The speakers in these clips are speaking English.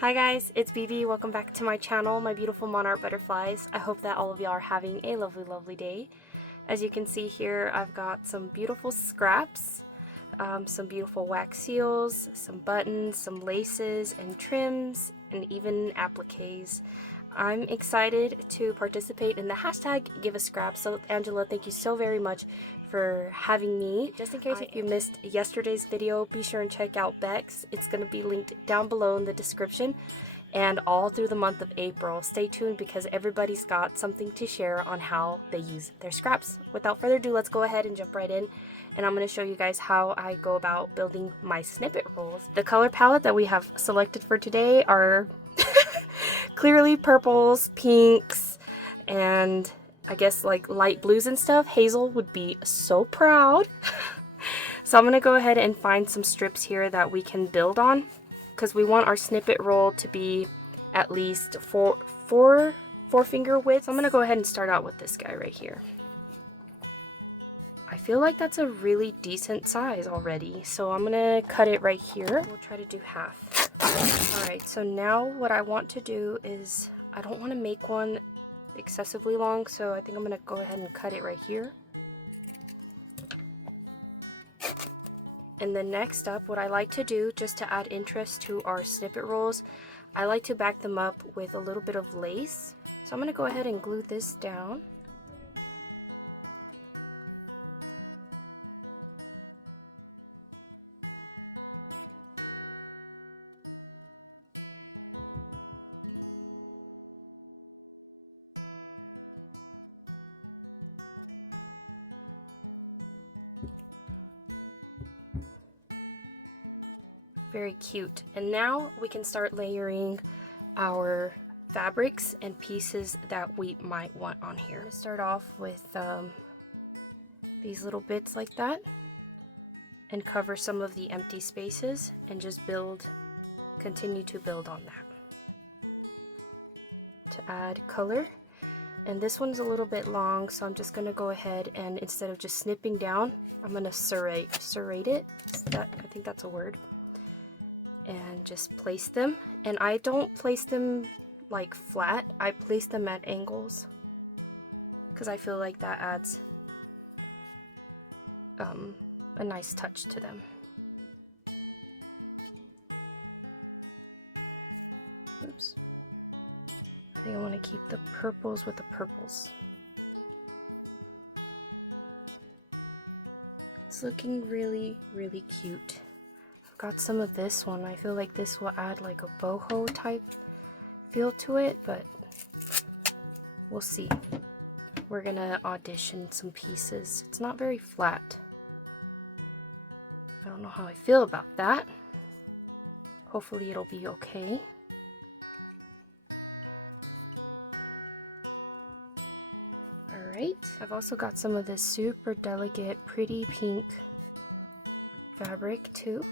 Hi guys, it's BB. Welcome back to my channel, my beautiful monarch butterflies. I hope that all of y'all are having a lovely, lovely day. As you can see here, I've got some beautiful scraps, some beautiful wax seals, some buttons, some laces and trims, and even appliques. I'm excited to participate in the hashtag Give a Scrap. So Angela, thank you so very much for having me. Just in case if you missed yesterday's video, be sure and check out Bexx. It's going to be linked down below in the description and all through the month of April. Stay tuned because everybody's got something to share on how they use their scraps. Without further ado, let's go ahead and jump right in. And I'm going to show you guys how I go about building my snippet rolls. The color palette that we have selected for today are clearly purples, pinks, and I guess like light blues and stuff. Hazel would be so proud. So I'm going to go ahead and find some strips here that we can build on, because we want our snippet roll to be at least four finger width. So I'm going to go ahead and start out with this guy right here. I feel like that's a really decent size already, so I'm going to cut it right here. We'll try to do half. Alright, so now what I want to do is, I don't want to make one excessively long, so I think I'm going to go ahead and cut it right here. And then next up, what I like to do, just to add interest to our snippet rolls, I like to back them up with a little bit of lace. So I'm going to go ahead and glue this down. Very cute. And now we can start layering our fabrics and pieces that we might want on here. I'm going to start off with these little bits like that and cover some of the empty spaces and just continue to build on that to add color. And this one's a little bit long, so I'm just going to go ahead and instead of just snipping down, I'm going to serrate it. I think that's a word. And just place them. And I don't place them like flat, I place them at angles because I feel like that adds a nice touch to them. Oops. I think I want to keep the purples with the purples. It's looking really, really cute. Got some of this one. I feel like this will add like a boho type feel to it, but we'll see. We're gonna audition some pieces. It's not very flat. I don't know how I feel about that. Hopefully it'll be okay. Alright, I've also got some of this super delicate, pretty pink fabric too.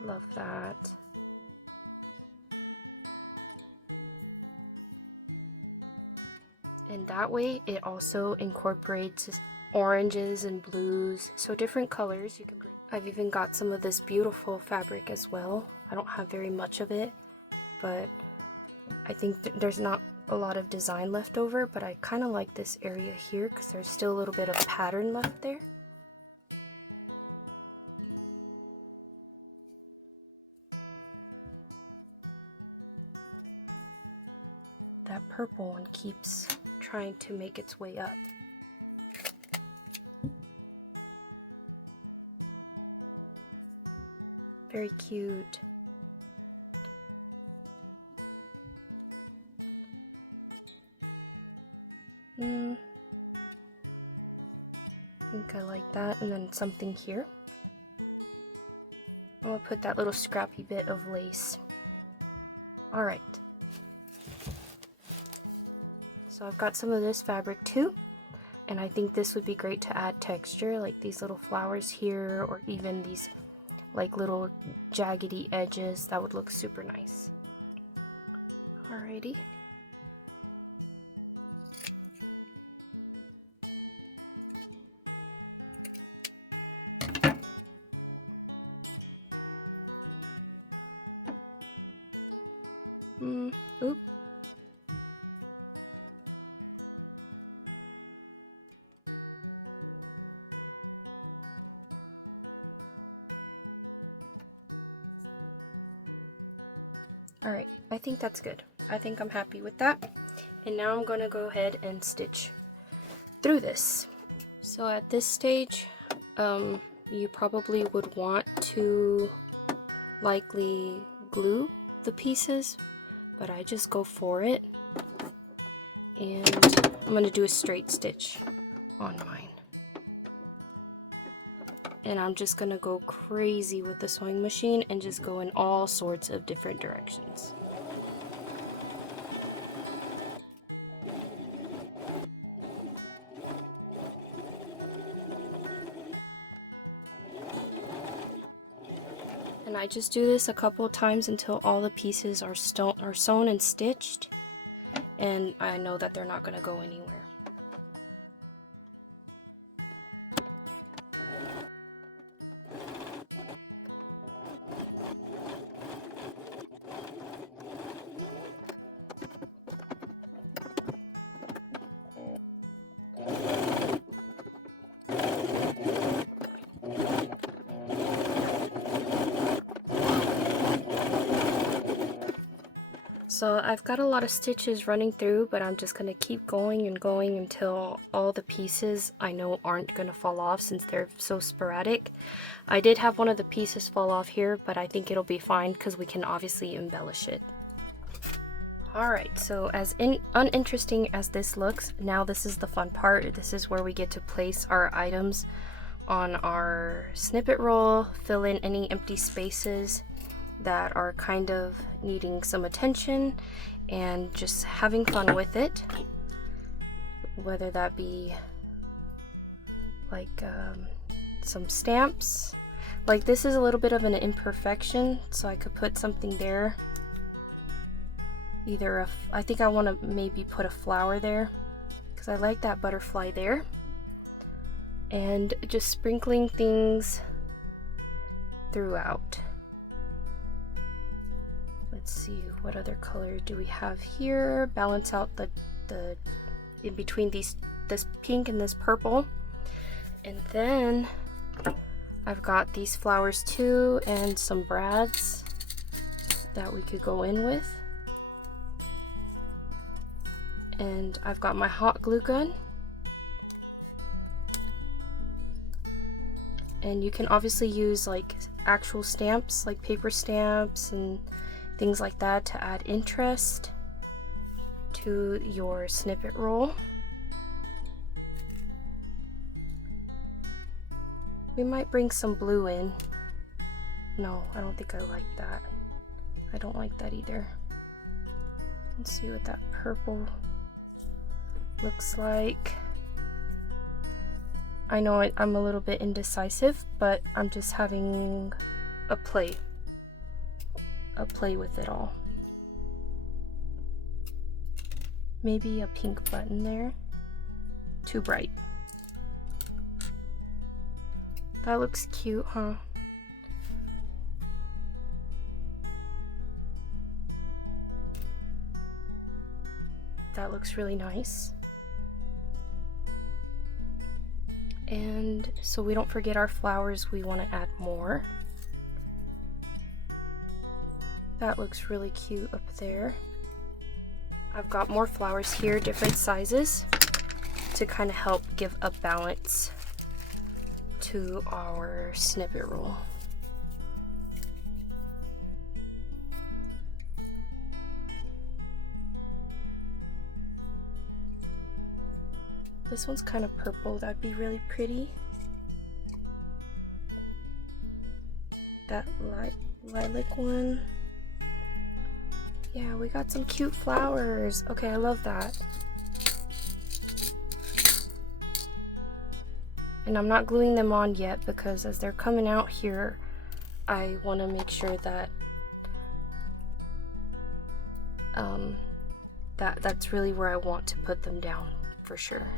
Love that. And that way it also incorporates oranges and blues, so different colors you can bring. I've even got some of this beautiful fabric as well. I don't have very much of it, but I think there's not a lot of design left over, but I kind of like this area here because there's still a little bit of pattern left there. That purple one keeps trying to make its way up. Very cute. I think I like that, and then something here. I'm gonna put that little scrappy bit of lace. Alright. So I've got some of this fabric too, and I think this would be great to add texture, like these little flowers here, or even these like little jaggedy edges. That would look super nice. Alrighty. Oop. Alright, I think that's good. I think I'm happy with that. And now I'm going to go ahead and stitch through this. So at this stage, you probably would want to likely glue the pieces, but I just go for it. And I'm going to do a straight stitch on mine. And I'm just going to go crazy with the sewing machine and just go in all sorts of different directions. And I just do this a couple of times until all the pieces are sewn and stitched, and I know that they're not going to go anywhere. So I've got a lot of stitches running through, but I'm just going to keep going and going until all the pieces I know aren't going to fall off since they're so sporadic. I did have one of the pieces fall off here, but I think it'll be fine because we can obviously embellish it. Alright, so as uninteresting as this looks, now this is the fun part. This is where we get to place our items on our snippet roll, fill in any empty spaces that are kind of needing some attention, and just having fun with it, whether that be like some stamps. Like this is a little bit of an imperfection, so I could put something there. Either I think I want to maybe put a flower there because I like that butterfly there, and just sprinkling things throughout. Let's see, what other color do we have here? Balance out the in between this pink and this purple. And then I've got these flowers too, and some brads that we could go in with. And I've got my hot glue gun. And you can obviously use like actual stamps, like paper stamps and things like that, to add interest to your snippet roll. We might bring some blue in. No, I don't think I like that. I don't like that either. Let's see what that purple looks like. I know I'm a little bit indecisive, but I'm just having a play with it all. Maybe a pink button there. Too bright. That looks cute, huh? That looks really nice. And so we don't forget our flowers, we want to add more. That looks really cute up there. I've got more flowers here, different sizes, to kind of help give a balance to our snippet roll. This one's kind of purple, that'd be really pretty. that lilac one. Yeah, we got some cute flowers. Okay, I love that. And I'm not gluing them on yet because as they're coming out here, I want to make sure that that's really where I want to put them down for sure.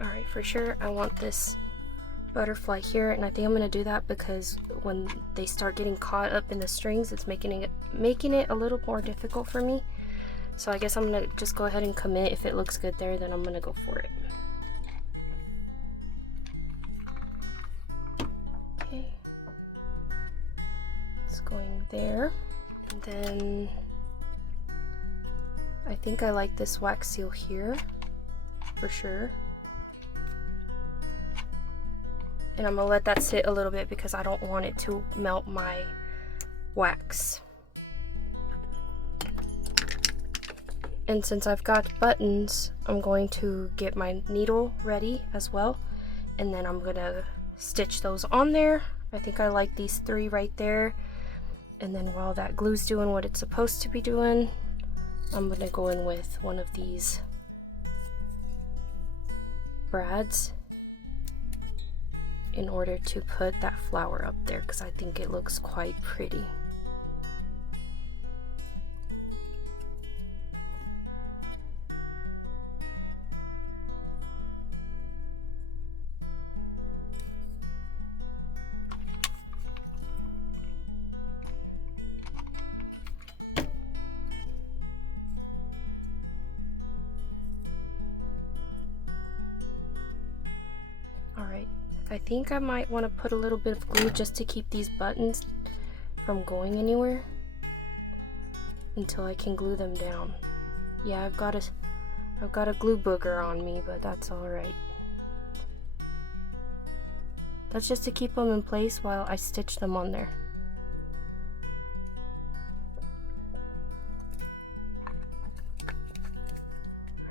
Alright, for sure I want this butterfly here, and I think I'm going to do that because when they start getting caught up in the strings, it's making it a little more difficult for me. So I guess I'm going to just go ahead and commit. If it looks good there, then I'm going to go for it. Okay. It's going there. And then I think I like this wax seal here for sure. And I'm going to let that sit a little bit because I don't want it to melt my wax. And since I've got buttons, I'm going to get my needle ready as well. And then I'm going to stitch those on there. I think I like these 3 right there. And then while that glue's doing what it's supposed to be doing, I'm going to go in with one of these brads in order to put that flower up there because I think it looks quite pretty. Alright, I think I might want to put a little bit of glue just to keep these buttons from going anywhere until I can glue them down. Yeah, I've got a glue booger on me, but that's alright. That's just to keep them in place while I stitch them on there.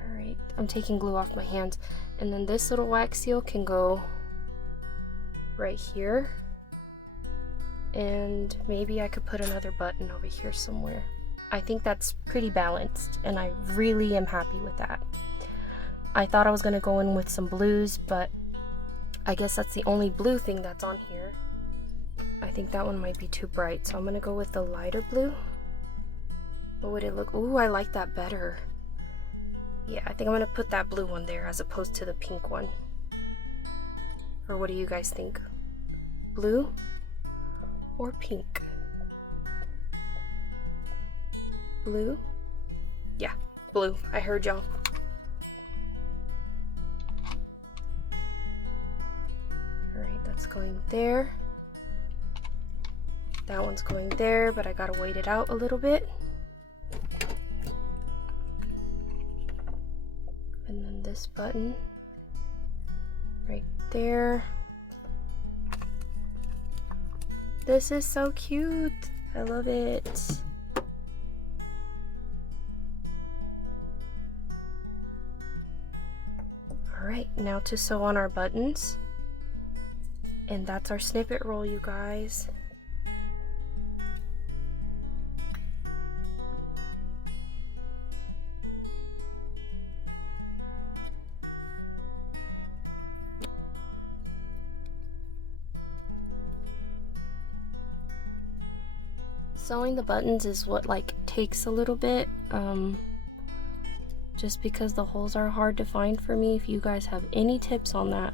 Alright, I'm taking glue off my hands. And then this little wax seal can go right here. And maybe I could put another button over here somewhere. I think that's pretty balanced, and I really am happy with that. I thought I was going to go in with some blues, but I guess that's the only blue thing that's on here. I think that one might be too bright, so I'm going to go with the lighter blue. What would it look? Ooh, I like that better. Yeah, I think I'm going to put that blue one there as opposed to the pink one. Or what do you guys think? Blue or pink? Blue? Yeah, blue. I heard y'all. Alright, that's going there. That one's going there, but I gotta wait it out a little bit. And then this button right there. This is so cute. I love it. Alright, now to sew on our buttons. And that's our snippet roll, you guys. Sewing the buttons is what takes a little bit, just because the holes are hard to find for me. If you guys have any tips on that,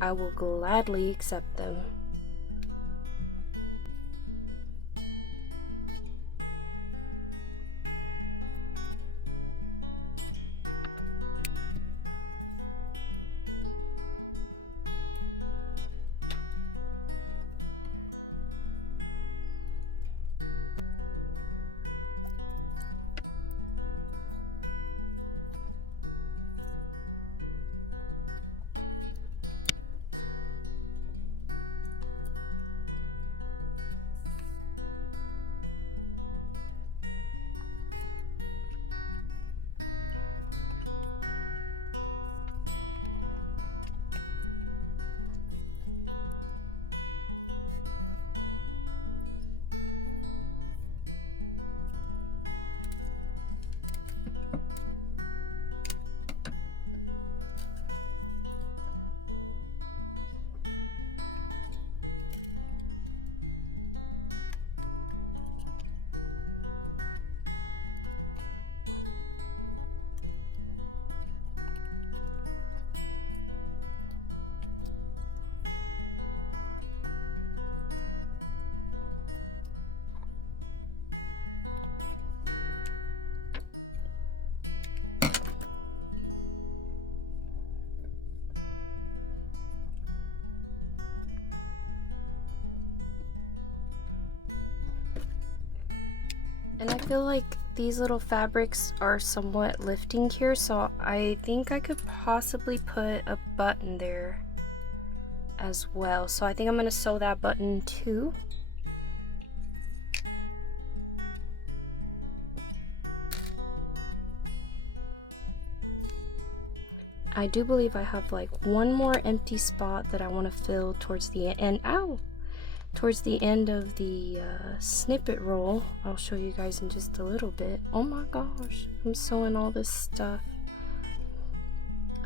I will gladly accept them. And I feel like these little fabrics are somewhat lifting here, so I think I could possibly put a button there as well. So I think I'm going to sew that button too. I do believe I have like one more empty spot that I want to fill towards the end. Ow! Towards the end of the snippet roll. I'll show you guys in just a little bit. Oh my gosh, I'm sewing all this stuff.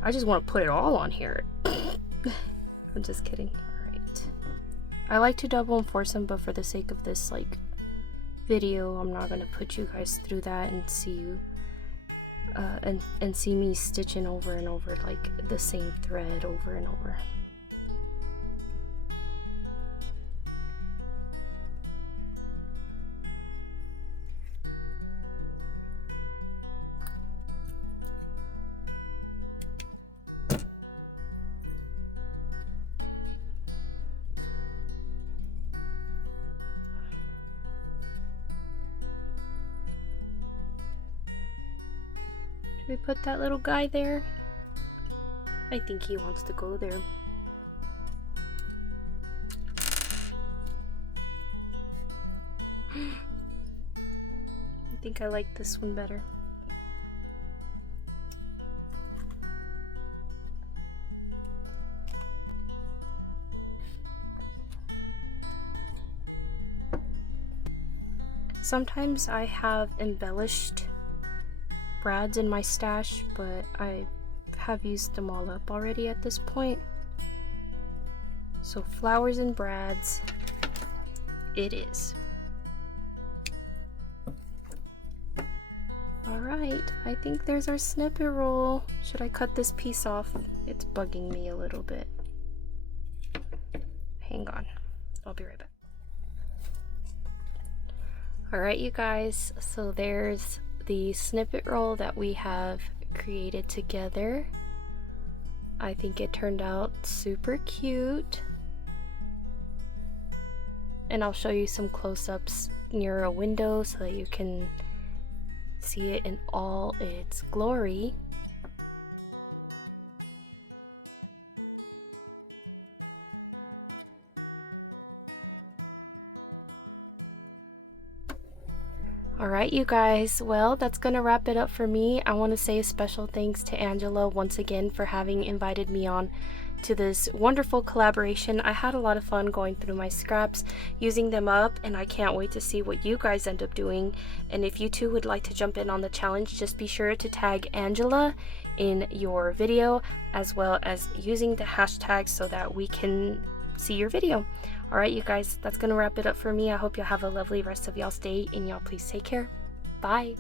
I just want to put it all on here. I'm just kidding. Alright. I like to double and force them, but for the sake of this like video, I'm not going to put you guys through that and see you and see me stitching over and over like the same thread over and over. We put that little guy there. I think he wants to go there. I think I like this one better. Sometimes I have embellished brads in my stash, but I have used them all up already at this point. So flowers and brads it is. Alright, I think there's our snippet roll. Should I cut this piece off? It's bugging me a little bit. Hang on, I'll be right back. Alright you guys, so there's the snippet roll that we have created together. I think it turned out super cute. And I'll show you some close-ups near a window so that you can see it in all its glory. Alright you guys, well that's gonna wrap it up for me. I want to say a special thanks to Angela once again for having invited me on to this wonderful collaboration. I had a lot of fun going through my scraps, using them up, and I can't wait to see what you guys end up doing. And if you too would like to jump in on the challenge, just be sure to tag Angela in your video, as well as using the hashtag so that we can see your video. Alright you guys, that's gonna wrap it up for me. I hope y'all have a lovely rest of y'all's day, and y'all please take care. Bye!